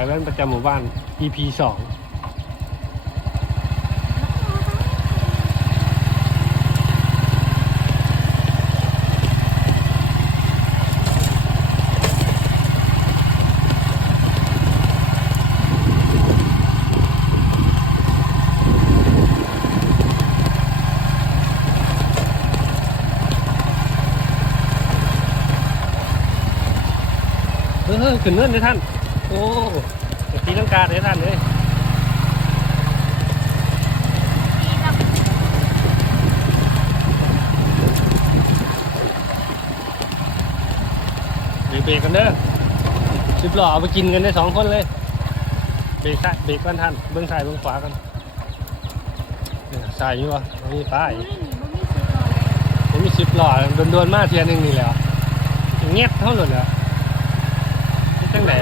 ายแว่นประจำหมู่บ้าน EP 2ขึ้นเงื่อนเลยท่านโอ้ตีลังกาเลยท่านเลยเบรกกันเด้อ10 ล้อเอาไปกินกันได้2 คนเลยเบรกกันท่านเบื้องซ้ายเบื้องขวากันซ้ายอยู่วะมีป้ายผมมี10 ล้อโดนๆมาเทียนึงนี่แหละเงียบเท่าหมดเลยจังไหน